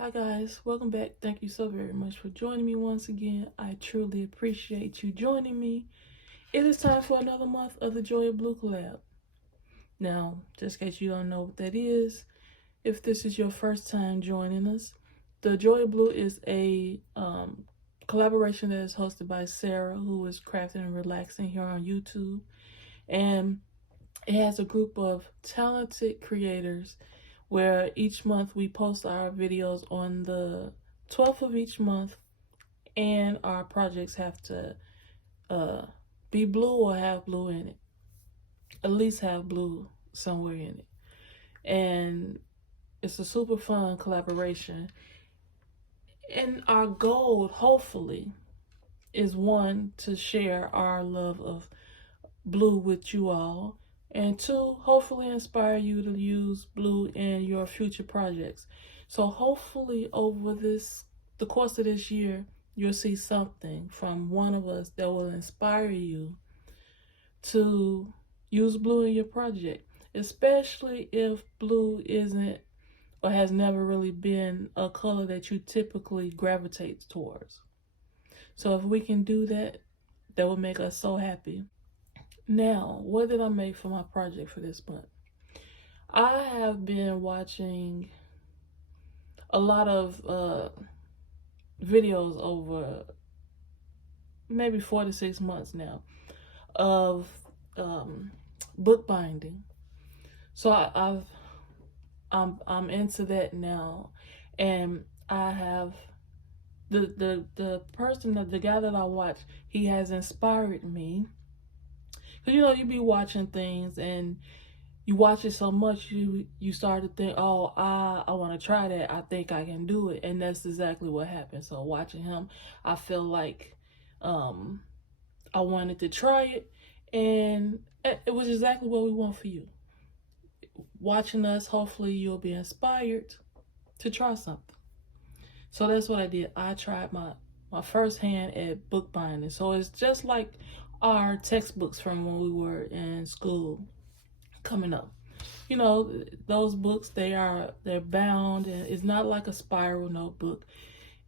Hi guys, welcome back. Thank you so very much for joining me once again. I truly appreciate you joining me. It is time for another month of the Joy of Blue Collab. Now, just in case you don't know what that is, if this is your first time joining us, the Joy of Blue is a collaboration that is hosted by Sarah, who is crafting and relaxing here on YouTube. And it has a group of talented creators where each month we post our videos on the 12th of each month, and our projects have to be blue or have blue in it. At least have blue somewhere in it. And it's a super fun collaboration. And our goal, hopefully, is one, to share our love of blue with you all, and two, hopefully inspire you to use blue in your future projects. So hopefully over the course of this year, you'll see something from one of us that will inspire you to use blue in your project, especially if blue isn't or has never really been a color that you typically gravitate towards. So if we can do that, that would make us so happy. Now, what did I make for my project for this month? I have been watching a lot of videos over maybe 4 to 6 months now of bookbinding. So I'm into that now, and I have the person, the guy that I watch, he has inspired me. Cause you be watching things and you watch it so much, you start to think, oh, I want to try that. I think I can do it, and that's exactly what happened. So watching him, I feel like I wanted to try it, and it was exactly what we want for you. Watching us, hopefully you'll be inspired to try something. So that's what I did. I tried my first hand at bookbinding. So it's just like our textbooks from when we were in school coming up. Those books, they're bound, and it's not like a spiral notebook.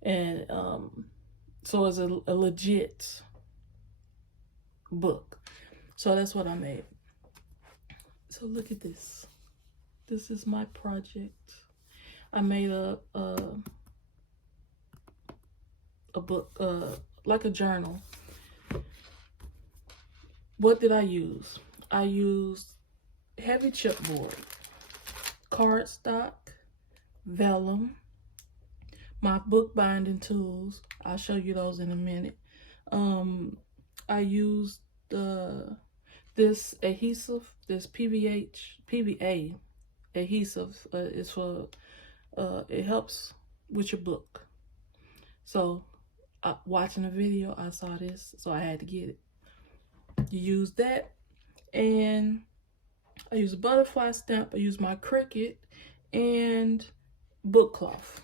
And so it's a legit book. So that's what I made. So look at this. This is my project. I made a book, like a journal. What did I use? I used heavy chipboard, cardstock, vellum, my bookbinding tools. I'll show you those in a minute. I used this adhesive, this PVA adhesive. It's for it helps with your book. So watching a video, I saw this, so I had to get it. You use that, and I use a butterfly stamp. I use my Cricut and book cloth.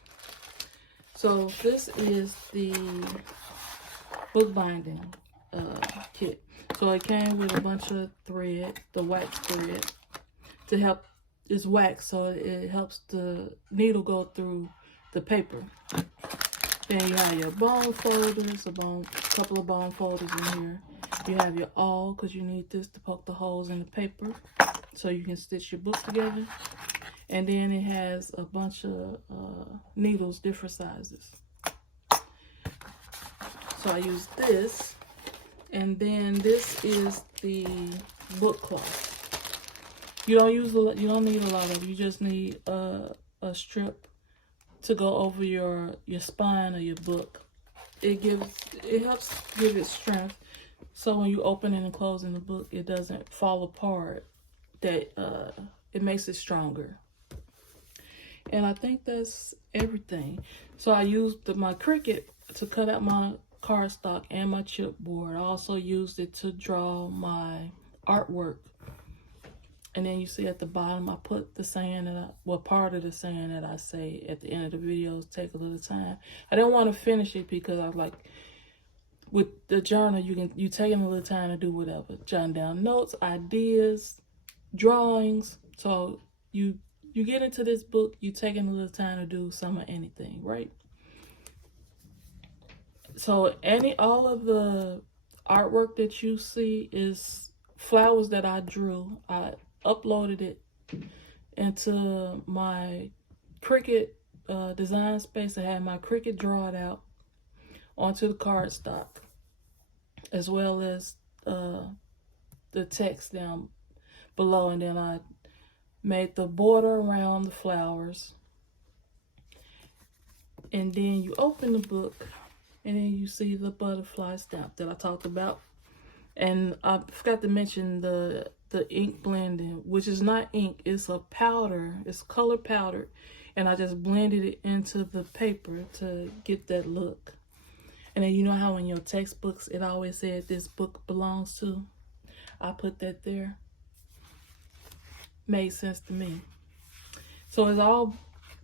So this is the bookbinding kit. So it came with a bunch of thread, the wax thread, to help. It's wax, so it helps the needle go through the paper. Then you have your bone folders, couple of bone folders in here. You have your awl, because you need this to poke the holes in the paper so you can stitch your book together. And then it has a bunch of needles, different sizes. So I use this, and then this is the book cloth. You don't need a lot of it. You just need a strip to go over your spine of your book. It helps give it strength, so when you open and closing the book, it doesn't fall apart. That it makes it stronger. And I think that's everything. So I used my Cricut to cut out my cardstock and my chipboard. I also used it to draw my artwork. And then you see at the bottom, I put the saying part of the saying that I say at the end of the videos, take a little time. I didn't want to finish it because I was like, with the journal, you take a little time to do whatever. Jotting down notes, ideas, drawings. So you you get into this book, you taking a little time to do some or anything, right? So all of the artwork that you see is flowers that I drew. I uploaded it into my Cricut design space. I had my Cricut draw it out onto the cardstock, as well as the text down below, and then I made the border around the flowers. And then you open the book, and then you see the butterfly stamp that I talked about. And I forgot to mention the ink blending, which is not ink, it's a powder, it's color powder, and I just blended it into the paper to get that look. And then you know how in your textbooks it always said this book belongs to? I put that there. Made sense to me. So it's all,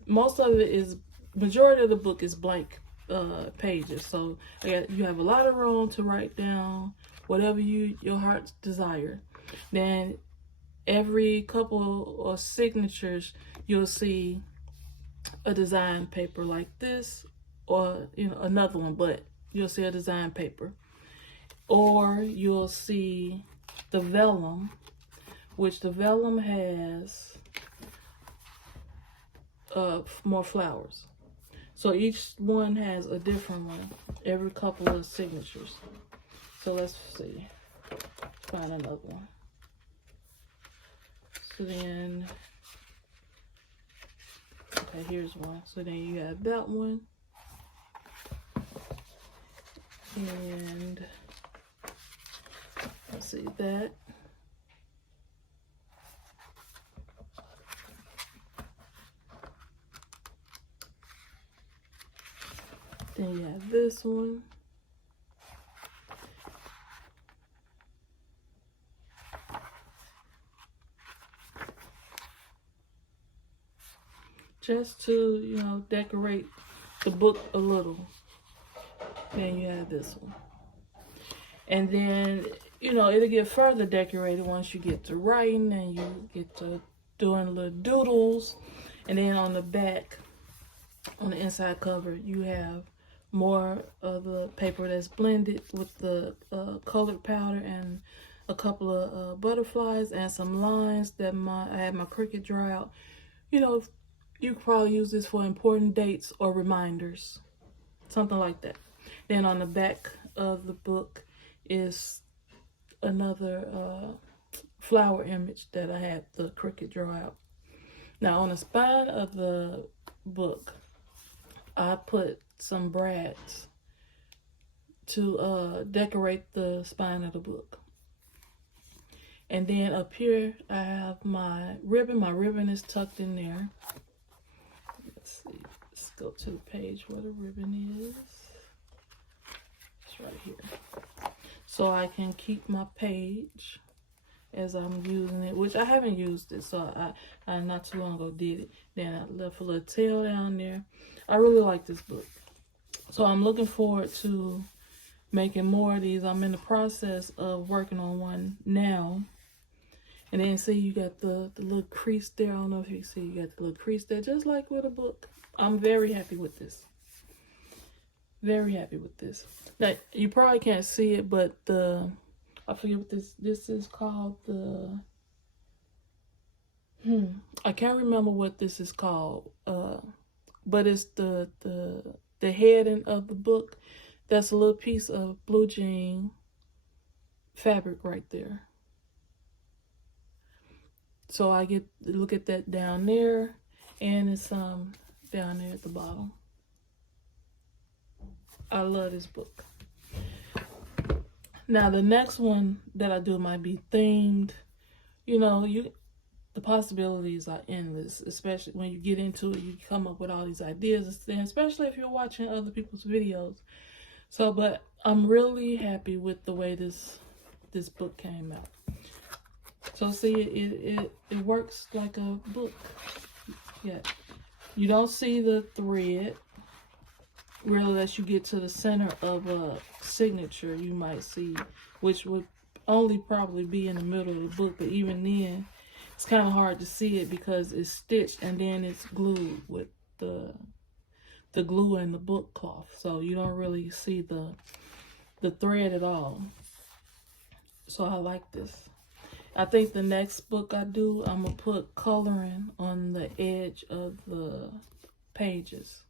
most of it is, majority of the book is blank pages. So you have a lot of room to write down whatever your heart's desire. Then every couple of signatures, you'll see a design paper like this, or another one, but you'll see a design paper. Or you'll see the vellum, which the vellum has more flowers. So each one has a different one, every couple of signatures. So let's see, find another one. So then, okay, here's one. So then you have that one. And let's see that. Then you have this one. Just to, decorate the book a little. Then you have this one. And then, it'll get further decorated once you get to writing and you get to doing little doodles. And then on the back, on the inside cover, you have more of the paper that's blended with the colored powder and a couple of butterflies and some lines that I had my Cricut draw out. You could probably use this for important dates or reminders, something like that. Then on the back of the book is another flower image that I had the Cricut draw out. Now on the spine of the book, I put some brads to decorate the spine of the book. And then up here, I have my ribbon. My ribbon is tucked in there. Let's see. Let's go to the page where the ribbon is. It's right here. So I can keep my page as I'm using it, which I haven't used it. So I not too long ago did it. Then I left a little tail down there. I really like this book. So I'm looking forward to making more of these. I'm in the process of working on one now. And then see, you got the little crease there. I don't know if you see, you got the little crease there, just like with a book. I'm very happy with this. Very happy with this. Now, you probably can't see it, but I forget what this is called. I can't remember what this is called. But it's the heading of the book. That's a little piece of blue jean fabric right there. So I get to look at that down there, and it's down there at the bottom. I love this book. Now the next one that I do might be themed. The possibilities are endless, especially when you get into it. You come up with all these ideas, and especially if you're watching other people's videos. So, but I'm really happy with the way this book came out. So see, it works like a book. Yeah, you don't see the thread really unless you get to the center of a signature. You might see, which would only probably be in the middle of the book, but even then, it's kind of hard to see it because it's stitched and then it's glued with the glue and the book cloth, so you don't really see the thread at all. So I like this. I think the next book I do, I'm gonna put coloring on the edge of the pages,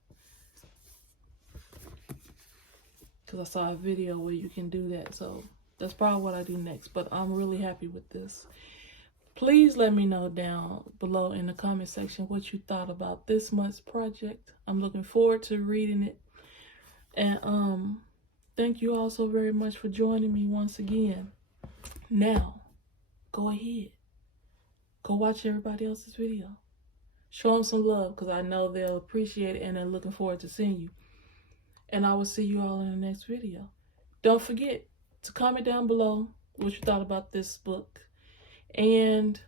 because I saw a video where you can do that. So that's probably what I do next, but I'm really happy with this. Please let me know down below in the comment section what you thought about this month's project. I'm looking forward to reading it. And thank you all so very much for joining me once again. Now, go ahead. Go watch everybody else's video. Show them some love, because I know they'll appreciate it and they're looking forward to seeing you. And I will see you all in the next video. Don't forget to comment down below what you thought about this book. And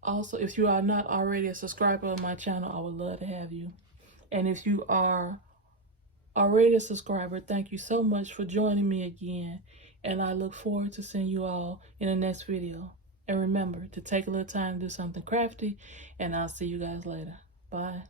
also, if you are not already a subscriber of my channel, I would love to have you. And if you are already a subscriber, thank you so much for joining me again. And I look forward to seeing you all in the next video. And remember to take a little time to do something crafty. And I'll see you guys later. Bye.